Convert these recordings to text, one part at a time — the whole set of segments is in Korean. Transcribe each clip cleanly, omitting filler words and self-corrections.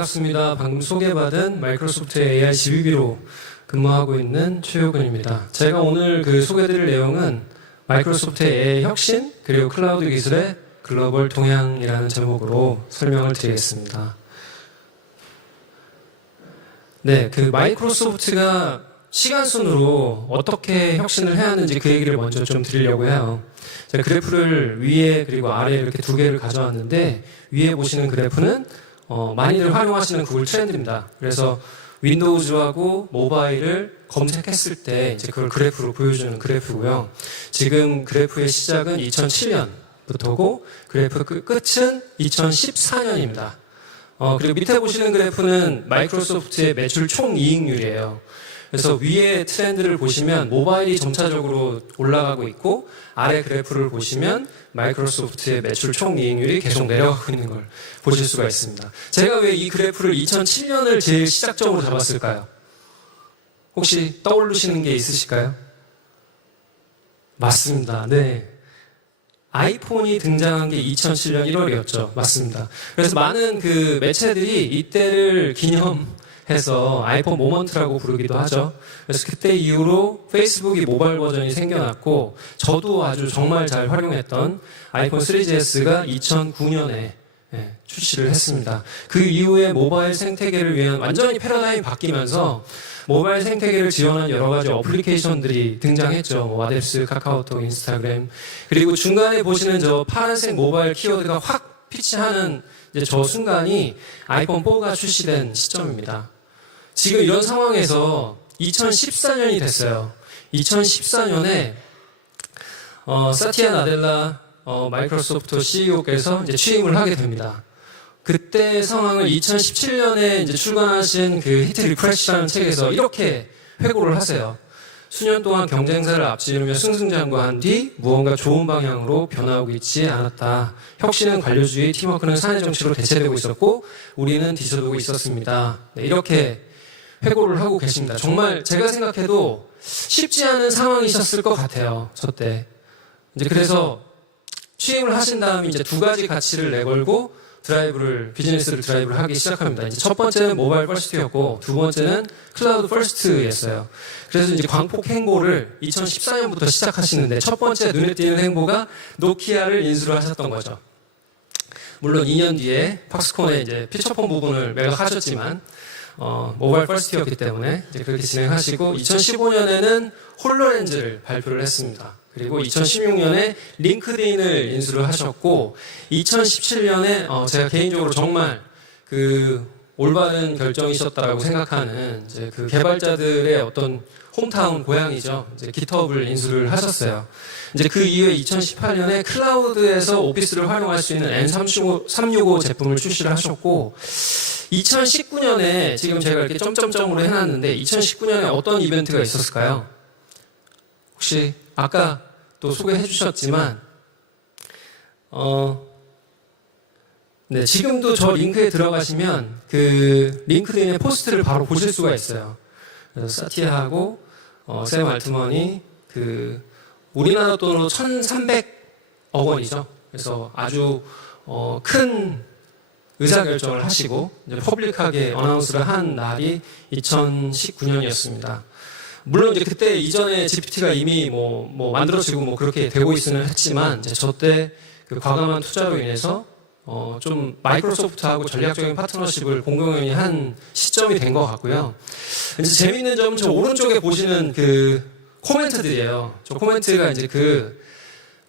반갑습니다. 방금 소개받은 마이크로소프트 AI GBB로 근무하고 있는 최효근입니다. 제가 오늘 소개드릴 내용은 마이크로소프트 AI 혁신 그리고 클라우드 기술의 글로벌 동향이라는 제목으로 설명을 드리겠습니다. 네, 마이크로소프트가 시간순으로 어떻게 혁신을 해야 하는지 그 얘기를 먼저 좀 드리려고 해요. 제가 그래프를 위에 그리고 아래에 이렇게 두 개를 가져왔는데 위에 보시는 그래프는 많이들 활용하시는 구글 트렌드입니다. 그래서 윈도우즈하고 모바일을 검색했을 때 이제 그걸 그래프로 보여주는 그래프고요. 지금 그래프의 시작은 2007년부터고 그래프 끝은 2014년입니다. 그리고 밑에 보시는 그래프는 마이크로소프트의 매출 총이익률이에요. 그래서 위에 트렌드를 보시면 모바일이 점차적으로 올라가고 있고 아래 그래프를 보시면 마이크로소프트의 매출 총이익률이 계속 내려가고 있는 걸 보실 수가 있습니다. 제가 왜 이 그래프를 2007년을 제일 시작점으로 잡았을까요? 혹시 떠오르시는 게 있으실까요? 맞습니다. 네. 아이폰이 등장한 게 2007년 1월이었죠. 맞습니다. 그래서 많은 매체들이 이때를 기념해서 아이폰 모먼트라고 부르기도 하죠. 그래서 그때 이후로 페이스북이 모바일 버전이 생겨났고 저도 아주 정말 잘 활용했던 아이폰 3GS가 2009년에 출시를 했습니다. 그 이후에 모바일 생태계를 위한 완전히 패러다임이 바뀌면서 모바일 생태계를 지원한 여러 가지 어플리케이션들이 등장했죠. 왓앱스, 카카오톡, 인스타그램. 그리고 중간에 보시는 저 파란색 모바일 키워드가 확 피치하는 이제 저 순간이 아이폰 4가 출시된 시점입니다. 지금 이런 상황에서 2014년이 됐어요. 2014년에 사티아 나델라 마이크로소프트 CEO께서 이제 취임을 하게 됩니다. 그때 상황을 2017년에 이제 출간하신 히트 리프레시라는 책에서 이렇게 회고를 하세요. 수년 동안 경쟁사를 앞지르며 승승장구한 뒤 무언가 좋은 방향으로 변화하고 있지 않았다. 혁신은 관료주의, 팀워크는 사내 정치로 대체되고 있었고 우리는 뒤처지고 있었습니다. 네, 이렇게 회고를 하고 계십니다. 정말 제가 생각해도 쉽지 않은 상황이셨을 것 같아요. 저 때. 이제 그래서 취임을 하신 다음에 이제 두 가지 가치를 내걸고 비즈니스를 드라이브를 하기 시작합니다. 이제 첫 번째는 모바일 퍼스트였고, 두 번째는 클라우드 퍼스트였어요. 그래서 이제 광폭 행보를 2014년부터 시작하시는데, 첫 번째 눈에 띄는 행보가 노키아를 인수를 하셨던 거죠. 물론 2년 뒤에 팍스콘의 이제 피처폰 부분을 매각하셨지만, 모바일 퍼스트였기 때문에 이제 그렇게 진행하시고, 2015년에는 홀로렌즈를 발표를 했습니다. 그리고 2016년에 링크드인을 인수를 하셨고 2017년에 제가 개인적으로 정말 올바른 결정이셨다고 생각하는 이제 개발자들의 어떤 홈타운 고향이죠. 이제 깃허브를 인수를 하셨어요. 이제 그 이후에 2018년에 클라우드에서 오피스를 활용할 수 있는 N365 제품을 출시를 하셨고 2019년에 지금 제가 이렇게 점점점으로 해놨는데 2019년에 어떤 이벤트가 있었을까요? 혹시 아까 또 소개해 주셨지만 네, 지금도 저 링크에 들어가시면 링크드인의 포스트를 바로 보실 수가 있어요. 그래서 사티아하고 샘 알트먼이 우리나라 돈으로 1,300억 원이죠. 그래서 아주 큰 의사결정을 하시고 이제 퍼블릭하게 어나운스를 한 날이 2019년이었습니다. 물론 이제 그때 이전에 GPT가 이미 만들어지고 그렇게 되고 있으면 했지만 이제 저때 과감한 투자로 인해서 좀 마이크로소프트하고 전략적인 파트너십을 공공연히 한 시점이 된 것 같고요. 이제 재미있는 점은 저 오른쪽에 보시는 코멘트들이에요. 저 코멘트가 이제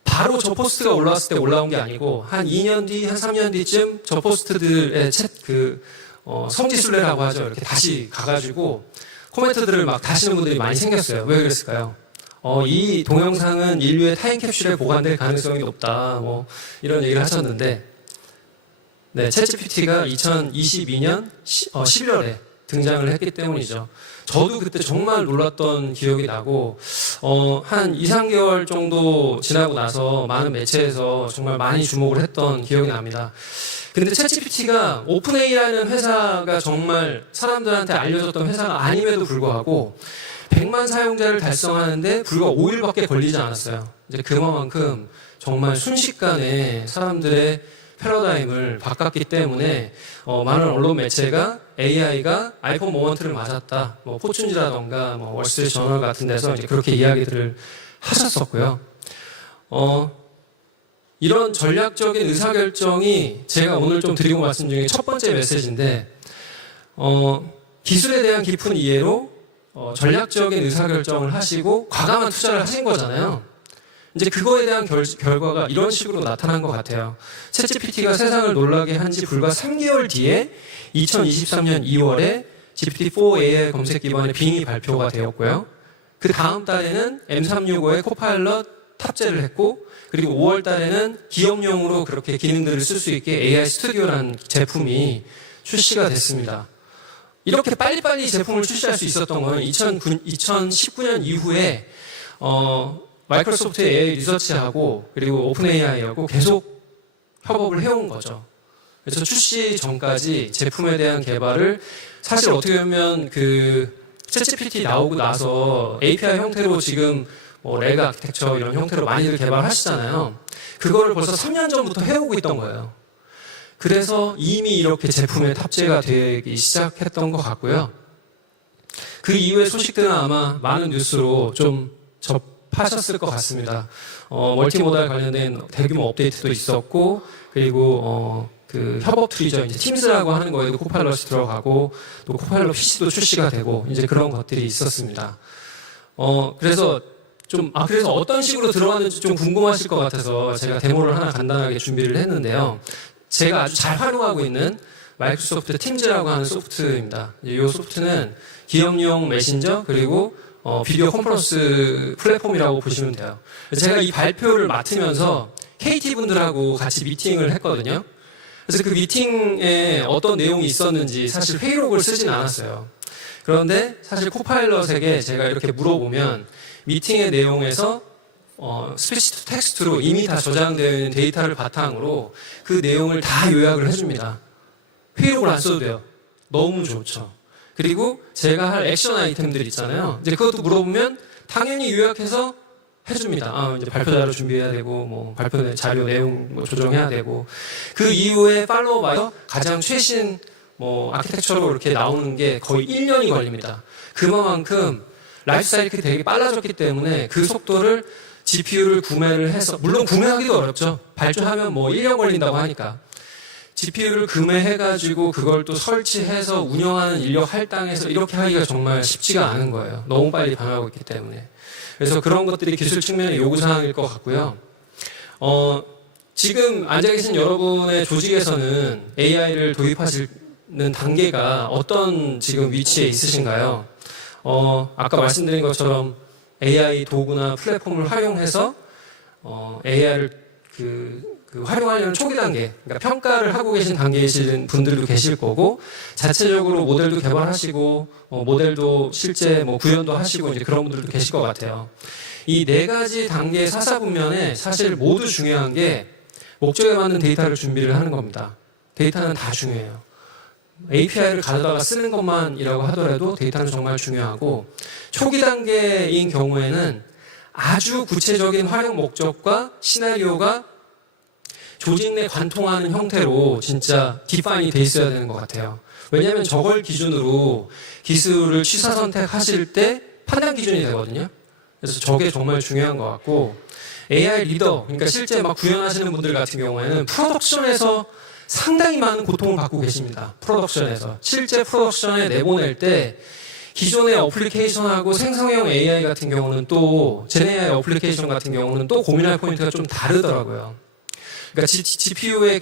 바로 저 포스트가 올라왔을 때 올라온 게 아니고 한 2년 뒤, 한 3년 뒤쯤 저 포스트들의 성지순례라고 하죠. 이렇게 다시 가가지고 코멘트들을 막 다시는 분들이 많이 생겼어요. 왜 그랬을까요? 이 동영상은 인류의 타임캡슐에 보관될 가능성이 높다. 이런 얘기를 하셨는데, 네, 챗GPT가 2022년 11월에 등장을 했기 때문이죠. 저도 그때 정말 놀랐던 기억이 나고, 한 2, 3개월 정도 지나고 나서 많은 매체에서 정말 많이 주목을 했던 기억이 납니다. 근데 챗GPT가 오픈AI라는 회사가 정말 사람들한테 알려졌던 회사가 아님에도 불구하고 100만 사용자를 달성하는데 불과 5일밖에 걸리지 않았어요. 이제 그만큼 정말 순식간에 사람들의 패러다임을 바꿨기 때문에 많은 언론 매체가 AI가 아이폰 모먼트를 맞았다, 뭐 포춘지라던가 뭐 월스트리트 저널 같은 데서 이제 그렇게 이야기들을 하셨었고요. 이런 전략적인 의사결정이 제가 오늘 좀 드리고 말씀 중에 첫 번째 메시지인데, 기술에 대한 깊은 이해로 전략적인 의사결정을 하시고 과감한 투자를 하신 거잖아요. 이제 그거에 대한 결과가 이런 식으로 나타난 것 같아요. 챗GPT가 세상을 놀라게 한 지 불과 3개월 뒤에 2023년 2월에 GPT-4 AI 검색 기반의 빙이 발표가 되었고요. 그 다음 달에는 M365에 코파일럿 탑재를 했고, 그리고 5월 달에는 기업용으로 그렇게 기능들을 쓸 수 있게 AI 스튜디오라는 제품이 출시가 됐습니다. 이렇게 빨리빨리 제품을 출시할 수 있었던 건 2019년 이후에 마이크로소프트 AI 리서치하고 그리고 오픈 AI하고 계속 협업을 해온 거죠. 그래서 출시 전까지 제품에 대한 개발을 사실 어떻게 보면 그 챗GPT 나오고 나서 API 형태로 지금 레그 아키텍처 이런 형태로 많이들 개발하시잖아요. 그거를 벌써 3년 전부터 해오고 있던 거예요. 그래서 이미 이렇게 제품에 탑재가 되기 시작했던 것 같고요. 그 이후의 소식들은 아마 많은 뉴스로 좀 접하셨을 것 같습니다. 멀티모달 관련된 대규모 업데이트도 있었고, 그리고 그 협업 툴이죠. 이제 팀스라고 하는 거에도 코파일럿이 들어가고, 또 코파일럿 PC도 출시가 되고, 이제 그런 것들이 있었습니다. 그래서 그래서 어떤 식으로 들어왔는지 좀 궁금하실 것 같아서 제가 데모를 하나 간단하게 준비를 했는데요. 제가 아주 잘 활용하고 있는 마이크로소프트 팀즈라고 하는 소프트입니다. 이 소프트는 기업용 메신저 그리고 비디오 컨퍼런스 플랫폼이라고 보시면 돼요. 제가 이 발표를 맡으면서 KT 분들하고 같이 미팅을 했거든요. 그래서 그 미팅에 어떤 내용이 있었는지 사실 회의록을 쓰진 않았어요. 그런데 사실 코파일럿에게 제가 이렇게 물어보면 미팅의 내용에서 스피치 투 텍스트로 이미 다 저장되어 있는 데이터를 바탕으로 그 내용을 다 요약을 해줍니다. 회의록을 안 써도 돼요. 너무 좋죠. 그리고 제가 할 액션 아이템들 있잖아요. 이제 그것도 물어보면 당연히 요약해서 해줍니다. 이제 발표 자료 준비해야 되고, 뭐 발표 자료 내용 조정해야 되고, 그 이후에 팔로우바이서 가장 최신 아키텍처로 이렇게 나오는 게 거의 1년이 걸립니다. 그만큼 라이프 사이클이 되게 빨라졌기 때문에 그 속도를 GPU를 구매를 해서, 물론 구매하기도 어렵죠. 발주하면 1년 걸린다고 하니까. GPU를 구매해가지고 그걸 또 설치해서 운영하는 인력 할당해서 이렇게 하기가 정말 쉽지가 않은 거예요. 너무 빨리 변하고 있기 때문에. 그래서 그런 것들이 기술 측면의 요구사항일 것 같고요. 지금 앉아 계신 여러분의 조직에서는 AI를 도입하시는 단계가 어떤 지금 위치에 있으신가요? 아까 말씀드린 것처럼 AI 도구나 플랫폼을 활용해서 AI를 활용하려는 초기 단계, 그러니까 평가를 하고 계신 단계에 계신 분들도 계실 거고, 자체적으로 모델도 개발하시고, 모델도 실제 구현도 하시고, 이제 그런 분들도 계실 것 같아요. 이 네 가지 단계의 사사분면에 사실 모두 중요한 게 목적에 맞는 데이터를 준비를 하는 겁니다. 데이터는 다 중요해요. API를 가져다가 쓰는 것만이라고 하더라도 데이터는 정말 중요하고, 초기 단계인 경우에는 아주 구체적인 활용 목적과 시나리오가 조직 내 관통하는 형태로 진짜 디파인이 돼 있어야 되는 것 같아요. 왜냐하면 저걸 기준으로 기술을 취사 선택하실 때 판단 기준이 되거든요. 그래서 저게 정말 중요한 것 같고, AI 리더, 그러니까 실제 구현하시는 분들 같은 경우에는 프로덕션에서 상당히 많은 고통을 받고 계십니다. 프로덕션에서. 실제 프로덕션에 내보낼 때 기존의 어플리케이션하고 생성형 AI 같은 경우는 또 제네AI 어플리케이션 같은 경우는 또 고민할 포인트가 좀 다르더라고요. 그러니까 GPU의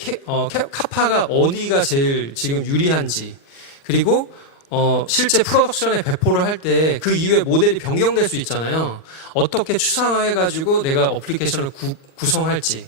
카파가 어디가 제일 지금 유리한지, 그리고 실제 프로덕션에 배포를 할 때 그 이후에 모델이 변경될 수 있잖아요. 어떻게 추상화해가지고 내가 어플리케이션을 구성할지,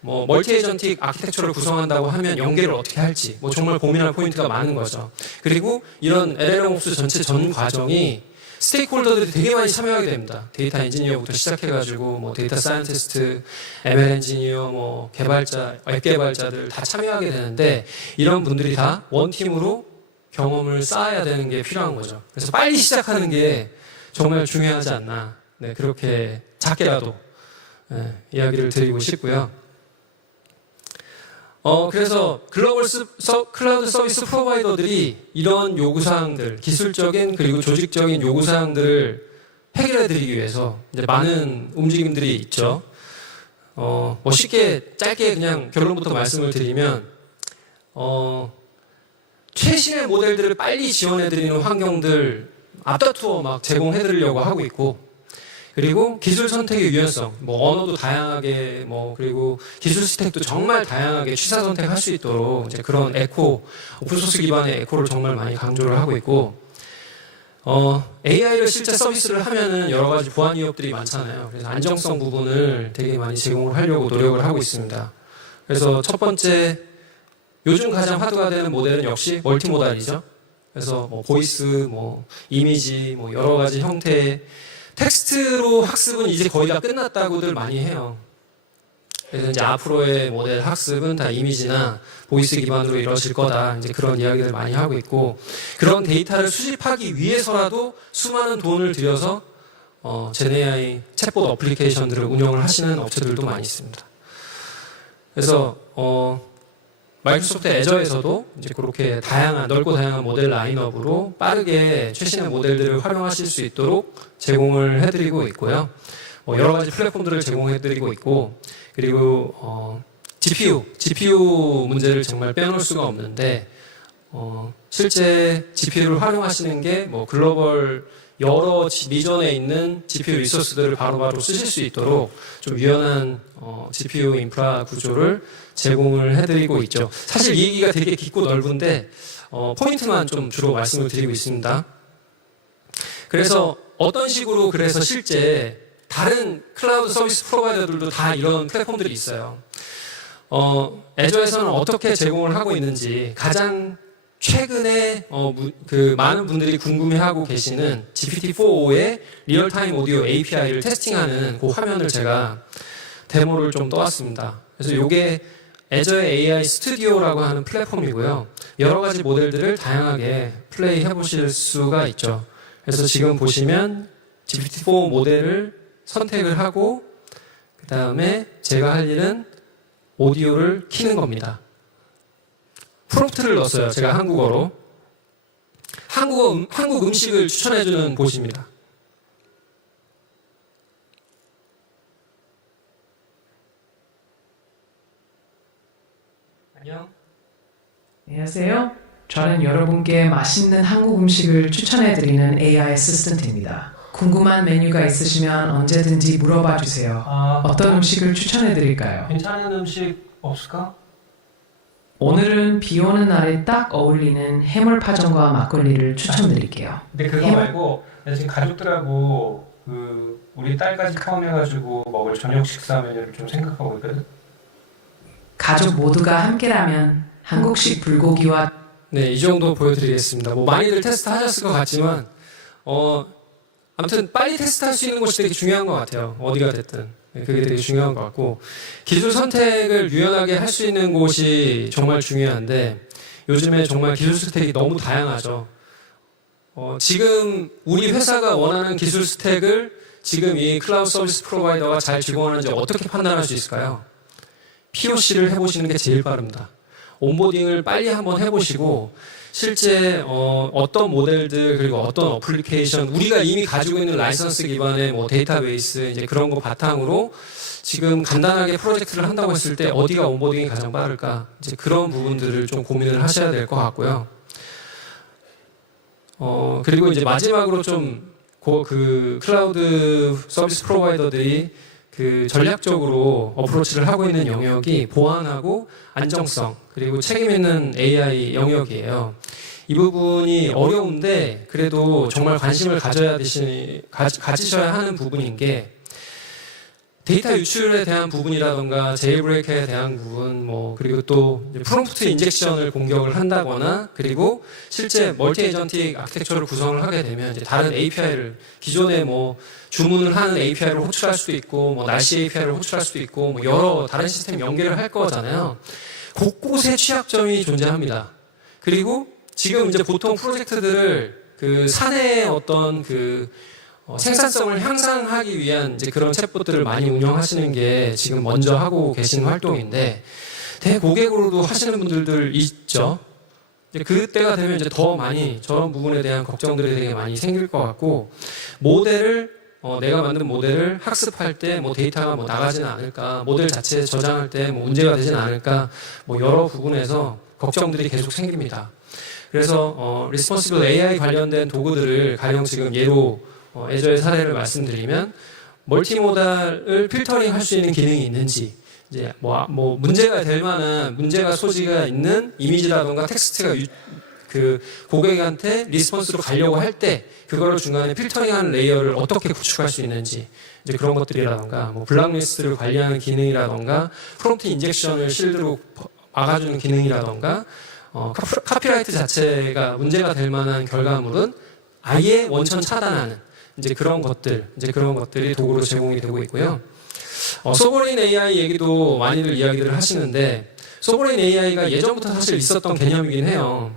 멀티 에이전틱 아키텍처를 구성한다고 하면 연계를 어떻게 할지, 정말 고민할 포인트가 많은 거죠. 그리고 이런 LLMOps 전체 전 과정이 스테이크홀더들이 되게 많이 참여하게 됩니다. 데이터 엔지니어부터 시작해가지고 데이터 사이언티스트, ML 엔지니어, 개발자, 웹 개발자들 다 참여하게 되는데, 이런 분들이 다 원팀으로 경험을 쌓아야 되는 게 필요한 거죠. 그래서 빨리 시작하는 게 정말 중요하지 않나. 네, 그렇게 작게라도 이야기를 드리고 싶고요. 그래서 클라우드 서비스 프로바이더들이 이런 요구사항들, 기술적인 그리고 조직적인 요구사항들을 해결해 드리기 위해서 이제 많은 움직임들이 있죠. 뭐 쉽게 짧게 그냥 결론부터 말씀을 드리면, 최신의 모델들을 빨리 지원해 드리는 환경들 앞다투어 막 제공해 드리려고 하고 있고, 그리고 기술 선택의 유연성, 뭐 언어도 다양하게, 그리고 기술 스택도 정말 다양하게 취사 선택할 수 있도록 이제 그런 오픈소스 기반의 에코를 정말 많이 강조를 하고 있고, AI를 실제 서비스를 하면은 여러 가지 보안 위협들이 많잖아요. 그래서 안정성 부분을 되게 많이 제공을 하려고 노력을 하고 있습니다. 그래서 첫 번째, 요즘 가장 화두가 되는 모델은 역시 멀티모달이죠. 그래서 보이스, 이미지, 여러 가지 형태의 텍스트로 학습은 이제 거의 다 끝났다고들 많이 해요. 그래서 이제 앞으로의 모델 학습은 다 이미지나 보이스 기반으로 이루어질 거다. 이제 그런 이야기를 많이 하고 있고, 그런 데이터를 수집하기 위해서라도 수많은 돈을 들여서 젠AI 챗봇 어플리케이션들을 운영을 하시는 업체들도 많이 있습니다. 그래서 마이크로소프트 애저에서도 이제 그렇게 넓고 다양한 모델 라인업으로 빠르게 최신의 모델들을 활용하실 수 있도록 제공을 해드리고 있고요. 여러 가지 플랫폼들을 제공해드리고 있고, 그리고 GPU 문제를 정말 빼놓을 수가 없는데, 실제 GPU를 활용하시는 게 글로벌 여러 리전에 있는 GPU 리소스들을 바로바로 쓰실 수 있도록 좀 유연한 GPU 인프라 구조를 제공을 해드리고 있죠. 사실 이 얘기가 되게 깊고 넓은데 포인트만 좀 주로 말씀을 드리고 있습니다. 그래서 어떤 식으로 그래서 실제 다른 클라우드 서비스 프로바이더들도 다 이런 플랫폼들이 있어요. 애저에서는 어떻게 제공을 하고 있는지 가장 최근에 많은 분들이 궁금해하고 계시는 GPT-4.5의 리얼타임 오디오 API를 테스팅하는 그 화면을 제가 데모를 좀 떠왔습니다. 그래서 이게 애저의 AI 스튜디오라고 하는 플랫폼이고요. 여러 가지 모델들을 다양하게 플레이 해보실 수가 있죠. 그래서 지금 보시면 GPT-4 모델을 선택을 하고, 그 다음에 제가 할 일은 오디오를 키는 겁니다. 프롬프트를 넣었어요. 제가 한국어로. 한국 음식을 추천해주는 곳입니다. 안녕. 안녕하세요. 저는 여러분께 맛있는 한국 음식을 추천해드리는 AI 어시스턴트입니다. 궁금한 메뉴가 있으시면 언제든지 물어봐 주세요. 어떤 음식을 추천해드릴까요? 괜찮은 음식 없을까? 오늘은 비 오는 날에 딱 어울리는 해물파전과 막걸리를 추천드릴게요. 근데 그거 말고 나 지금 가족들하고 우리 딸까지 포함해가지고 먹을 저녁 식사 메뉴를 좀 생각하고 있거든. 가족 모두가 함께라면 한국식 불고기와 네, 이 정도 보여드리겠습니다. 많이들 테스트 하셨을 것 같지만 아무튼 빨리 테스트할 수 있는 것이 되게 중요한 것 같아요. 어디가 됐든. 그게 되게 중요한 것 같고, 기술 선택을 유연하게 할 수 있는 곳이 정말 중요한데, 요즘에 정말 기술 스택이 너무 다양하죠. 지금 우리 회사가 원하는 기술 스택을 지금 이 클라우드 서비스 프로바이더가 잘 제공하는지 어떻게 판단할 수 있을까요? POC를 해보시는 게 제일 빠릅니다. 온보딩을 빨리 한번 해보시고, 실제 어떤 모델들 그리고 어떤 어플리케이션, 우리가 이미 가지고 있는 라이선스 기반의 데이터베이스 이제 그런 거 바탕으로 지금 간단하게 프로젝트를 한다고 했을 때 어디가 온보딩이 가장 빠를까, 이제 그런 부분들을 좀 고민을 하셔야 될 것 같고요. 그리고 이제 마지막으로 좀 클라우드 서비스 프로바이더들이 전략적으로 어프로치를 하고 있는 영역이 보안하고 안정성, 그리고 책임 있는 AI 영역이에요. 이 부분이 어려운데 그래도 정말 관심을 가지셔야 하는 부분인 게, 데이터 유출에 대한 부분이라던가 제일브레이크에 대한 부분, 그리고 또 프롬프트 인젝션을 공격을 한다거나, 그리고 실제 멀티 에이전틱 아키텍처를 구성을 하게 되면 이제 다른 API를, 기존에 주문을 하는 API를 호출할 수도 있고, 날씨 API를 호출할 수도 있고, 여러 다른 시스템 연계를 할 거잖아요. 곳곳에 취약점이 존재합니다. 그리고 지금 이제 보통 프로젝트들을 사내의 어떤 생산성을 향상하기 위한 이제 그런 챗봇들을 많이 운영하시는 게 지금 먼저 하고 계신 활동인데, 대고객으로도 하시는 분들도 있죠. 이제 그때가 되면 이제 더 많이 저런 부분에 대한 걱정들이 되게 많이 생길 것 같고, 모델을 내가 만든 모델을 학습할 때 뭐 데이터가 뭐 나가지는 않을까, 모델 자체 저장할 때 뭐 문제가 되지는 않을까, 뭐 여러 부분에서 걱정들이 계속 생깁니다. 그래서 Responsible AI 관련된 도구들을 가령 지금 예로 애저의 사례를 말씀드리면, 멀티모달을 필터링 할 수 있는 기능이 있는지, 이제 뭐 문제가 될 만한 문제가 소지가 있는 이미지라던가 텍스트가 그 고객한테 리스폰스로 가려고 할 때 그거를 중간에 필터링하는 레이어를 어떻게 구축할 수 있는지, 이제 그런 것들이라던가 뭐 블랙리스트를 관리하는 기능이라던가 프롬프트 인젝션을 실드로 막아주는 기능이라던가 카피라이트 자체가 문제가 될 만한 결과물은 아예 원천 차단하는 이제 그런 것들이 도구로 제공이 되고 있고요. 소버린 AI 얘기도 많이들 이야기를 하시는데, 소버린 AI가 예전부터 사실 있었던 개념이긴 해요.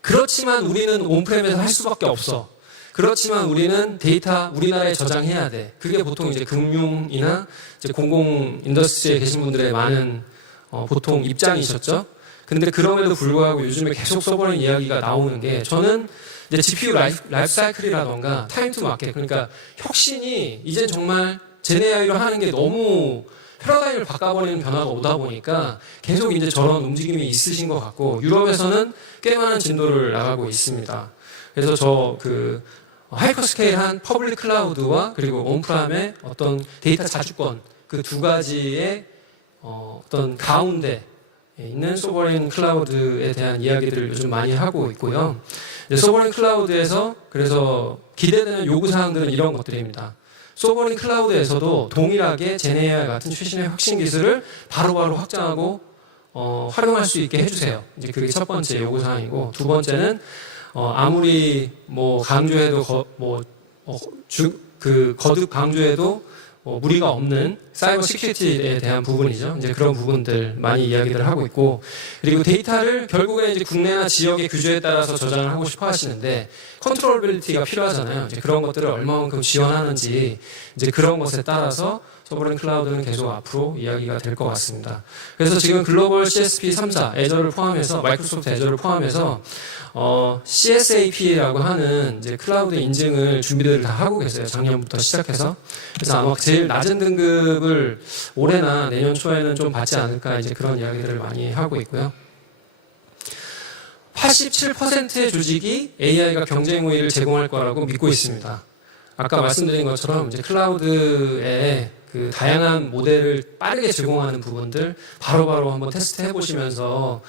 그렇지만 우리는 온프렘에서 할 수밖에 없어. 그렇지만 우리는 데이터 우리나라에 저장해야 돼. 그게 보통 이제 금융이나 이제 공공 인더스트리에 계신 분들의 많은 보통 입장이셨죠. 근데 그럼에도 불구하고 요즘에 계속 소버린 이야기가 나오는 게, 저는 이제 GPU 라이프 사이클이라던가 타임 투 마켓, 그러니까 혁신이 이젠 정말 제네AI로 하는 게 너무 패러다임을 바꿔버리는 변화가 오다 보니까 계속 이제 저런 움직임이 있으신 것 같고, 유럽에서는 꽤 많은 진도를 나가고 있습니다. 그래서 저 하이퍼스케일한 퍼블릭 클라우드와 그리고 온프람의 어떤 데이터 자주권, 그 두 가지의 어떤 가운데 있는 소버린 클라우드에 대한 이야기들을 요즘 많이 하고 있고요. 소버린 클라우드에서 그래서 기대되는 요구사항들은 이런 것들입니다. 소버린 클라우드에서도 동일하게 제네AI 같은 최신의 혁신 기술을 바로바로 확장하고 활용할 수 있게 해주세요. 이제 그게 첫 번째 요구사항이고, 두 번째는 아무리 뭐 강조해도 거듭 강조해도 무리가 없는 사이버 시큐리티에 대한 부분이죠. 이제 그런 부분들 많이 이야기를 하고 있고, 그리고 데이터를 결국에 이제 국내나 지역의 규제에 따라서 저장을 하고 싶어 하시는데 컨트롤빌리티가 필요하잖아요. 이제 그런 것들을 얼마만큼 지원하는지, 이제 그런 것에 따라서 소버린 클라우드는 계속 앞으로 이야기가 될 것 같습니다. 그래서 지금 글로벌 CSP 3사, 애저를 포함해서, 마이크로소프트 애저를 포함해서 CSAP라고 하는 이제 클라우드 인증을 준비들을 다 하고 계세요. 작년부터 시작해서. 그래서 아마 제일 낮은 등급을 올해나 내년 초에는 좀 받지 않을까, 이제 그런 이야기들을 많이 하고 있고요. 87%의 조직이 AI가 경쟁 우위를 제공할 거라고 믿고 있습니다. 아까 말씀드린 것처럼 이제 클라우드에 그 다양한 모델을 빠르게 제공하는 부분들 바로바로 한번 테스트 해보시면서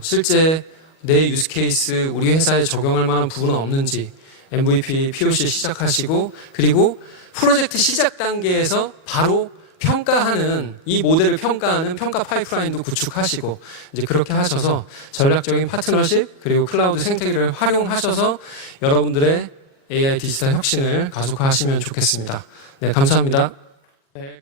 실제 내 유스 케이스 우리 회사에 적용할 만한 부분은 없는지 MVP, POC 시작하시고, 그리고 프로젝트 시작 단계에서 바로 평가하는, 이 모델을 평가하는 평가 파이프라인도 구축하시고, 이제 그렇게 하셔서 전략적인 파트너십 그리고 클라우드 생태계를 활용하셔서 여러분들의 AI 디지털 혁신을 가속화하시면 좋겠습니다. 네, 감사합니다. 네.